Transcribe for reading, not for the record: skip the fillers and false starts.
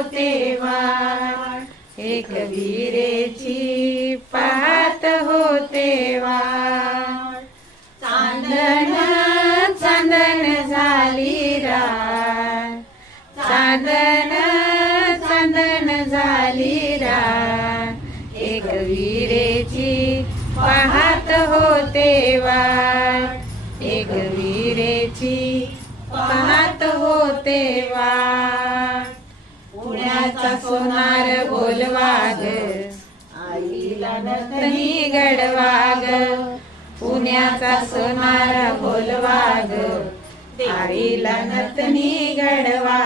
होते वाट, एक विरेची पाहत होते वाट. चांदण चांदण झाली रात, चांदण चांदण झाली रात, एक विरेची पाहत होते वाट, एक विरेची पाहत होते वाट. पुण्याचा सोनार बोलवा ग, आईला नथनी घडवा ग. पुण्याचा सोनार बोलवा ग, आईला नथनी घडवा